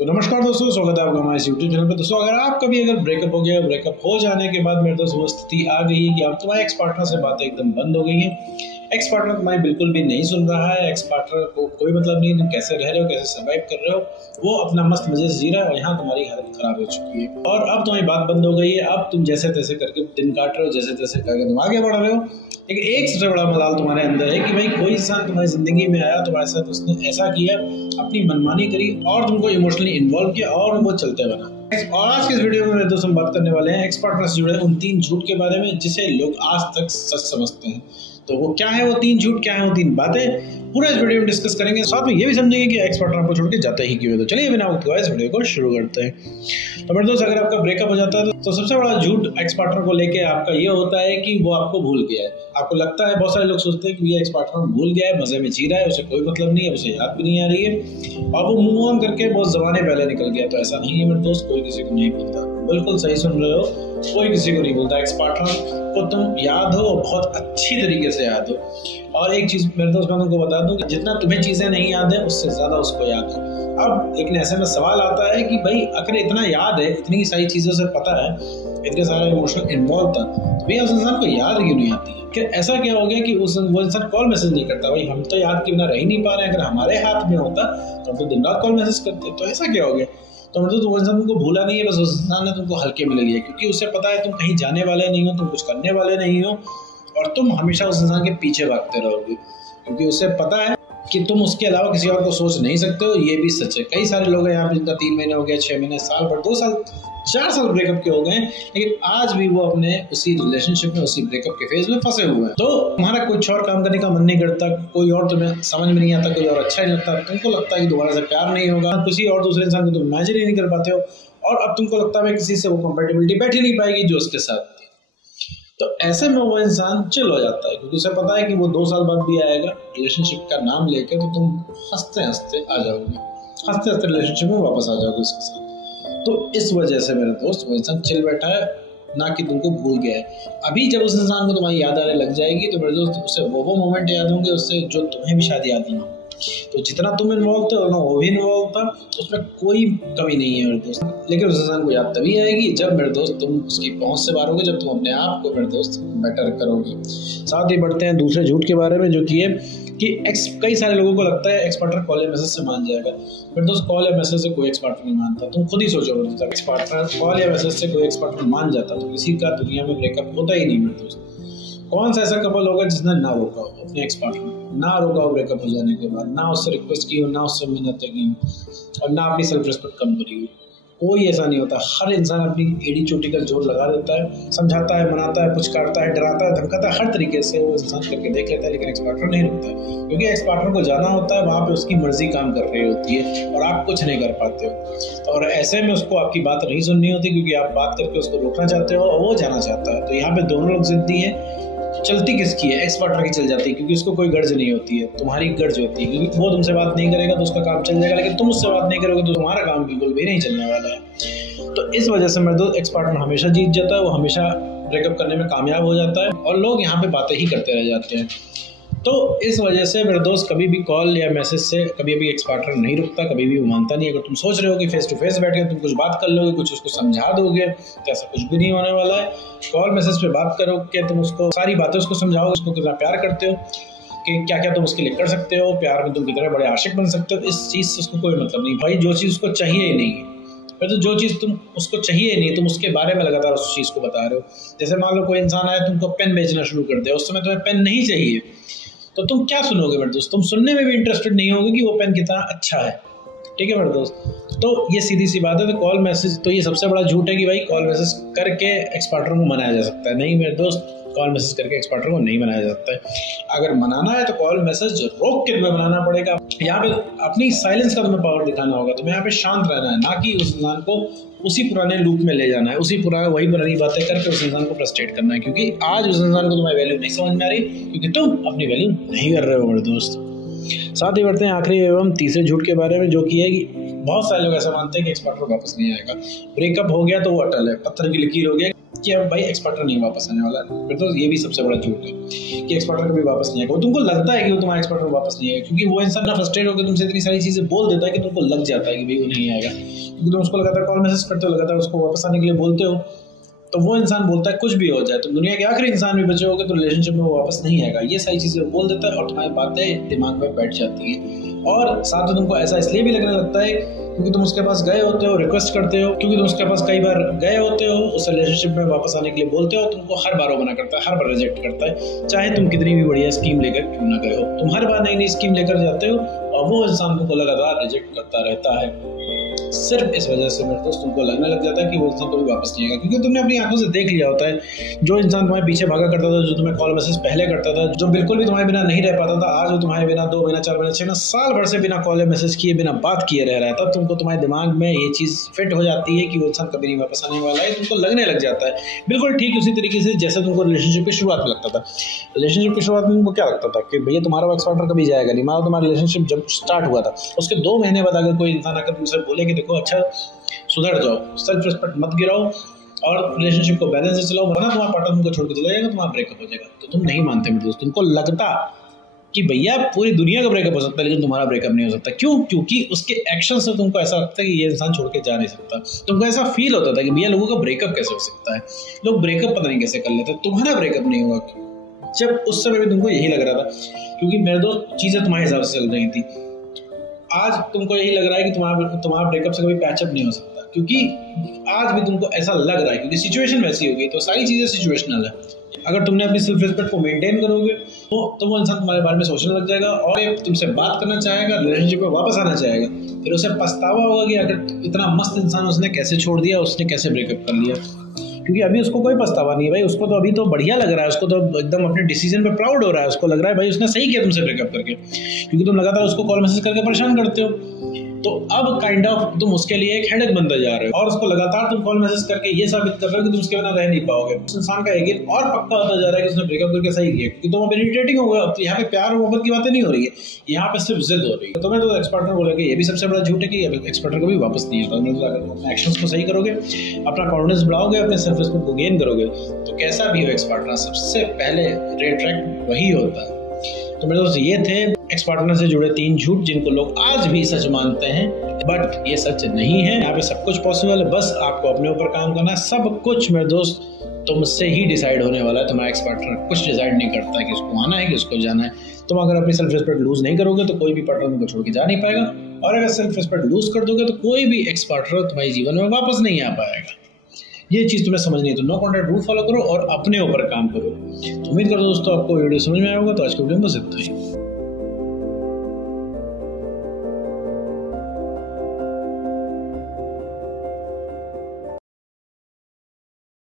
तो नमस्कार दोस्तों, स्वागत है आपका हमारे यूट्यूब चैनल पर। दोस्तों अगर ब्रेकअप हो गया, ब्रेकअप हो जाने के बाद मेरे दोस्त वो स्थिति आ गई है कि अब तुम्हारे एक्स पार्टनर से बातें एकदम बंद हो गई हैं। एक्स पार्टनर तुम्हारी बिल्कुल भी नहीं सुन रहा है। एक्स पार्टनर को कोई मतलब नहीं तुम कैसे रह रहे हो, कैसे सर्वाइव कर रहे हो। वो अपना मस्त मजे से जी रहा है और यहाँ तुम्हारी हालत खराब हो चुकी है और अब तुम्हारी बात बंद हो गई है। अब तुम जैसे तैसे करके दिन काट रहे हो, जैसे तैसे करके तुम आगे बढ़ रहे हो। लेकिन एक सबसे बड़ा मलाल तुम्हारे अंदर है कि भाई कोई इंसान तुम्हारी जिंदगी में आया, तुम्हारे साथ उसने ऐसा किया, अपनी मनमानी करी और तुमको इमोशनली इन्वॉल्व किया और वो चलते बना। और आज के इस वीडियो में मेरे दोस्त हम बात करने वाले हैं एक्स पार्टनर से जुड़े उन 3 झूठ के बारे में जिसे लोग आज तक सच समझते हैं। तो वो क्या है, वो 3 झूठ क्या है, वो 3 बातें पूरा इस वीडियो में डिस्कस करेंगे। साथ में ये भी समझेंगे कि एक्स पार्टनर को छोड़ के जाते ही क्यों है। तो चलिए बिना वक्त गवाए इस वीडियो को शुरू करते हैं। तो मेरे दोस्त अगर आपका ब्रेकअप हो जाता है तो सबसे बड़ा झूठ एक्स पार्टनर को लेके आपका ये होता है कि वो आपको भूल गया है। आपको लगता है, बहुत सारे लोग सोचते हैं कि ये एक्स पार्टनर भूल गया है, मजे में जी रहा है, उसे कोई मतलब नहीं है, उसे याद भी नहीं आ रही है और वो मूव ऑन करके बहुत जमाने पहले निकल गया। तो ऐसा नहीं है मेरे दोस्त, कोई किसी को नहीं भूलता। बिल्कुल सही सुन रहे हो, कोई किसी को नहीं भूलता। एक्स पार्टनर को तुम याद हो, बहुत अच्छी तरीके से याद हो। और एक चीज मेरे दोस्त मैं तुमको बता दूं कि जितना तुम्हें चीजें नहीं याद है उससे ज्यादा उसको याद है। अब लेकिन ऐसे में सवाल आता है कि भाई अगर इतना याद है, इतनी सारी चीजों से पता है, इतने सारे इमोशनल इन्वॉल्व था, तो भैया उस इंसान को याद क्यों नहीं आती है? कि ऐसा क्या हो गया कि वो इंसान कॉल मैसेज नहीं करता? भाई हम तो याद के बिना रह ही नहीं पा रहे हैं। अगर हमारे हाथ में होता तो हम तो दिन रात कॉल मैसेज करते। तो ऐसा क्या हो गया? तो मतलब वो इंसान तुमको भूला नहीं है, बस उस इंसान ने तुमको हल्के में ले लिया क्योंकि उसे पता है तुम कहीं जाने वाले नहीं हो, तुम कुछ करने वाले नहीं हो और तुम हमेशा उस इंसान के पीछे भागते रहोगे क्योंकि उसे पता है कि तुम उसके अलावा किसी और को सोच नहीं सकते हो। ये भी सच है। कई सारे लोग हैं यहाँ पे जिनका 3 महीने हो गए, 6 महीने, साल भर, 2 साल, 4 साल ब्रेकअप के हो गए, लेकिन आज भी वो अपने उसी रिलेशनशिप में, उसी ब्रेकअप के फेज में फंसे हुए हैं। तो तुम्हारा कुछ और काम करने का मन नहीं करता, कोई और तुम्हें समझ में नहीं आता, कोई और अच्छा नहीं लगता, तुमको लगता है कि दोबारा से प्यार नहीं होगा, किसी और दूसरे इंसान को तुम इमेजिन ही नहीं कर पाते हो और अब तुमको लगता है किसी से वो कंपेटिबिलिटी बैठ ही नहीं पाएगी जो उसके साथ। तो ऐसे में वो इंसान चिल हो जाता है क्योंकि उसे पता है कि वो 2 साल बाद भी आएगा रिलेशनशिप का नाम लेके, तो तुम हंसते हंसते आ जाओगे, हंसते हंसते रिलेशनशिप में वापस आ जाओगे उसके साथ। तो इस वजह से मेरे दोस्त वो इंसान चिल बैठा है, ना कि तुमको भूल गया है। अभी जब उस इंसान को तुम्हारी याद आने लग जाएगी तो मेरे दोस्त उसे वो मोमेंट याद होंगे उससे जो तुम्हें भी शायद याद ना हो। तो जितना तुम इन्वॉल्व थे और ना वो भी इन्वॉल्व था, उसमें कोई कमी नहीं है मेरे दोस्त। लेकिन उस इंसान को याद तभी आएगी जब मेरे दोस्त तुम उसकी पहुंच से बाहर होगे, जब तुम अपने आप को मेरे दोस्त बेटर करोगे। साथ ही बढ़ते हैं दूसरे झूठ के बारे में, जो कि है कि कई सारे लोगों को लगता है एक्स पार्टनर कॉल या मैसेज से मान जाएगा। मेरे दोस्त कॉल या मैसेज से कोई एक्स पार्टनर नहीं मानता। तुम खुद ही सोचो मेरे दोस्त, एक्स पार्टनर कॉल या मैसेज से कोई एक्स पार्टनर मान जाता तो किसी का दुनिया में ब्रेकअप होता ही नहीं मेरे दोस्त। कौन सा ऐसा कपल होगा जिसने ना रोका हो अपने एक्स पार्टनर, ना रोका हो ब्रेकअप हो जाने के बाद, ना उससे रिक्वेस्ट की हो, ना उससे मिन्नतें की हो और ना अपनी सेल्फ रिस्पेक्ट कम करी हो? कोई ऐसा नहीं होता। हर इंसान अपनी एड़ी चोटी का जोर लगा देता है, समझाता है, मनाता है, पुचकारता है, डराता है, धमकाता है, हर तरीके से वो इंसान करके देख लेता है, लेकिन एक्स पार्टनर नहीं रुकता है क्योंकि एक्स पार्टनर को जाना होता है, वहाँ पे उसकी मर्जी काम कर रही होती है और आप कुछ नहीं कर पाते हो। और ऐसे में उसको आपकी बात नहीं सुननी होती क्योंकि आप बात करके उसको रोकना चाहते हो और वो जाना चाहता है। तो यहाँ पे दोनों लोग जिद्दी हैं। चलती किसकी है? एक्स पार्टनर की चल जाती है क्योंकि उसको कोई गर्ज नहीं होती है, तुम्हारी गर्ज होती है क्योंकि वो तुमसे बात नहीं करेगा तो उसका काम चल जाएगा, लेकिन तुम उससे बात नहीं करोगे तो तुम्हारा काम बिल्कुल भी नहीं चलने वाला है। तो इस वजह से मेरे दोस्त एक्स पार्टनर हमेशा जीत जाता है, वो हमेशा ब्रेकअप करने में कामयाब हो जाता है और लोग यहाँ पे बातें ही करते रह जाते हैं। तो इस वजह से मेरे दोस्त कभी भी कॉल या मैसेज से कभी भी एक्स पार्टनर नहीं रुकता, कभी भी वो मानता नहीं। अगर तुम सोच रहे हो कि फेस टू फेस बैठ के तुम कुछ बात कर लोगे, कुछ उसको समझा दोगे, तो ऐसा कुछ भी नहीं होने वाला है। कॉल मैसेज पे बात करो कि तुम उसको सारी बातें उसको समझाओगे, उसको कितना प्यार करते हो, कि क्या क्या तुम उसके लिए कर सकते हो, प्यार में तुम कितने बड़े आशिक बन सकते हो। इस चीज़ से उसको कोई मतलब नहीं। भाई जो चीज़ उसको चाहिए ही नहीं है, तो जो चीज़ तुम उसको चाहिए नहीं, तुम उसके बारे में लगातार उस चीज़ को बता रहे हो। जैसे मान लो कोई इंसान आया तुमको पेन बेचना शुरू कर दिया, उस समय तुम्हें पेन नहीं चाहिए, तो तुम क्या सुनोगे मेरे दोस्त? तुम सुनने में भी इंटरेस्टेड नहीं होगे कि वो पेन कितना अच्छा है। ठीक है मेरे दोस्त, तो ये सीधी सी बात है। तो कॉल मैसेज, तो ये सबसे बड़ा झूठ है कि भाई कॉल मैसेज करके एक्स पार्टनर को मनाया जा सकता है। नहीं मेरे दोस्त, कॉल मैसेज करके एक्स पार्टनर को नहीं मनाया जा सकता है। अगर मनाना है तो कॉल मैसेज रोक के तुम्हें मनाना पड़ेगा। यहाँ पे अपनी साइलेंस का तुम्हें पावर दिखाना होगा। तुम्हें यहाँ पे शांत रहना है, ना कि उस इंसान को उसी पुराने लूप में ले जाना है, वही पुरानी बातें करके उस इंसान को फ्रस्ट्रेट करना है क्योंकि आज उस इंसान को तुम्हारी वैल्यू नहीं समझ में आ रही क्योंकि तुम अपनी वैल्यू नहीं कर रहे हो मेरे दोस्त। साथ ही बढ़ते हैं आखिरी एवं तीसरे झूठ के बारे में, जो कि है कि बहुत सारे लोग ऐसा मानते हैं कि एक्स पार्टनर वापस नहीं आएगा। ब्रेकअप हो गया तो वो अटल है, पत्थर की लकीर हो गया, कि अब भाई एक्स पार्टनर नहीं वापस आने वाला है। फिर तो ये भी सबसे बड़ा झूठ है कि एक्स पार्टनर कभी वापस नहीं आएगा। वो तुमको लगता है कि वो तुम्हारा एक्स पार्टनर वापस नहीं आएगा, क्योंकि वो इंसान ना फ्रस्ट्रेट होकर तुमसे इतनी सारी चीजें बोल देता है कि तुमको लग जाता है कि भाई वो नहीं आएगा, क्योंकि तुम उसको लगातार कॉल मैसेज करते हो, लगातार उसको वापस आने के लिए बोलते हो, तो वो इंसान बोलता है कुछ भी हो जाए, तुम दुनिया के आखिरी इंसान भी बचे होगे तो रिलेशनशिप में वो वापस नहीं आएगा। ये सारी चीजें बोल देता है और तुम्हारी बातें दिमाग में बैठ जाती हैं, और साथ में तुमको ऐसा इसलिए भी लगने लगता है क्योंकि तुम उसके पास गए होते हो, रिक्वेस्ट करते हो, क्योंकि तुम उसके पास कई बार गए होते हो, उस रिलेशनशिप में वापस आने के लिए बोलते हो, तुमको हर बार वो मना करता है, हर बार रिजेक्ट करता है, चाहे तुम कितनी भी बढ़िया स्कीम लेकर क्यों ना गए हो। तुम हर बार नई नई स्कीम लेकर जाते हो और वो इंसान तुमको लगातार रिजेक्ट करता रहता है। सिर्फ इस वजह से मेरे दोस्त तुमको लगने लग जाता है कि वो इंसान कभी वापस नहीं आएगा, क्योंकि तुमने अपनी आंखों से देख लिया होता है जो इंसान तुम्हारे पीछे भागा करता था, जो तुम्हें कॉल मैसेज पहले करता था, जो बिल्कुल भी तुम्हारे बिना नहीं रह पाता था, आज वो तुम्हारे बिना 2 महीना 4 महीना 6 महीना साल भर से बिना कॉल मैसेज किए बिना बात किए रह रहा है। तब तुमको तुम्हारे दिमाग में ये चीज़ फिट हो जाती है कि वो इंसान कभी नहीं वापस आने वाला है, तुमको लगने लग जाता है। बिल्कुल ठीक उसी तरीके से जैसे तुमको रिलेशनशिप की शुरुआत में लगता था। रिलेशनशिप की शुरुआत में तुमको क्या लगता था कि भैया तुम्हारा एक्स पार्टनर कभी जाएगा नहीं। मान लो तुम्हारा रिलेशनशिप जब स्टार्ट हुआ था, उसके 2 महीने बाद अगर कोई इंसान आकर तुमसे बोले कि देखो अच्छा सुधर जाओ, सेल्फ रिस्पेक्ट मत गिराओ और रिलेशनशिप को बैलेंस से चलाओ, वरना तुम्हारा पार्टनर तुमको छोड़ के चला जाएगा, तुम्हारा ब्रेकअप हो जाएगा, तो तुम नहीं मानते मेरे दोस्त। तुमको लगता कि भैया पूरी दुनिया का ब्रेकअप हो सकता है लेकिन तुम्हारा ब्रेकअप नहीं हो सकता। क्यों? क्योंकि उसके एक्शन से तुमको ऐसा लगता है कि ये इंसान छोड़ के जा नहीं सकता। तुमको ऐसा फील होता था कि भैया लोगों का ब्रेकअप कैसे हो सकता है, लोग ब्रेकअप पता नहीं कैसे कर लेते, तुम्हारा ब्रेकअप नहीं हुआ। जब उस समय भी तुमको यही लग रहा था, क्योंकि मेरे दोस्त चीज़ें तुम्हारे हिसाब से चल रही थी। आज तुमको यही लग रहा है कि तुम्हारा ब्रेकअप से कभी पैचअप नहीं हो सकता, क्योंकि आज भी तुमको ऐसा लग रहा है क्योंकि सिचुएशन वैसी हो गई। तो सारी चीज़ें सिचुएशनल है। अगर तुमने अपनी सेल्फ रिस्पेक्ट को मेंटेन करोगे तो वो इंसान तुम्हारे बारे में सोचने लग जाएगा और तुमसे बात करना चाहेगा, रिलेशनशिप में वापस आना चाहेगा। फिर उसे पछतावा होगा कि अगर इतना मस्त इंसान उसने कैसे छोड़ दिया, उसने कैसे ब्रेकअप कर लिया। क्योंकि अभी उसको कोई पछतावा नहीं है भाई, उसको तो अभी तो बढ़िया लग रहा है, उसको तो एकदम अपने डिसीजन पे प्राउड हो रहा है। उसको लग रहा है भाई उसने सही किया तुमसे ब्रेकअप करके, क्योंकि तुम लगातार उसको कॉल मैसेज करके परेशान करते हो। तो अब काइंड ऑफ तुम उसके लिए एक हेडेक बनते जा रहे हो और उसको लगातार तुम कॉल मैसेज करके ये साबित कर रहे हो कि तुम उसके बिना रह नहीं पाओगे। उस इंसान का यकीन और पक्का होता जा रहा है कि उसने ब्रेकअप करके सही किया, क्योंकि तुम अब इरिटेटिंग हो गए। अब यहाँ पे प्यार और मोहब्बत की बातें नहीं हो रही है, यहाँ पे सिर्फ जिद हो रही है। तुम्हें तो एक्स पार्टनर बोलोगे, ये भी सबसे बड़ा झूठ है कि एक्स पार्टनर कभी वापस नहीं आता। अगर अपने एक्शंस को सही करोगे, अपना कॉन्फिडेंस बढ़ाओगे, अपने सेल्फ रिस्पेक्ट को गेन करोगे, तो कैसा भी हो एक्स पार्टनर सबसे पहले रेट्रैक्ट वही होता है। तो मेरे दोस्त ये थे एक्स पार्टनर से जुड़े 3 झूठ जिनको लोग आज भी सच मानते हैं, बट ये सच नहीं है। यहाँ पे सब कुछ पॉसिबल है, बस आपको अपने ऊपर काम करना है। सब कुछ मेरे दोस्त तुमसे ही डिसाइड होने वाला है। तुम्हारा एक्स पार्टनर कुछ डिसाइड नहीं करता कि उसको आना है कि उसको जाना है। तुम अगर अपनी सेल्फ रिस्पेक्ट लूज नहीं करोगे तो कोई भी पार्टनर तुमको छोड़ के जा नहीं पाएगा, और अगर सेल्फ रिस्पेक्ट लूज कर दोगे तो कोई भी एक्स पार्टनर तुम्हारे जीवन में वापस नहीं आ पाएगा। ये चीज़ तुम्हें समझनी है तो नो कॉन्टैक्ट रूल फॉलो करो और अपने ऊपर काम करो। तो उम्मीद करता हूं दोस्तों आपको वीडियो समझ में आया होगा। तो आज के वीडियो में बस इतना ही।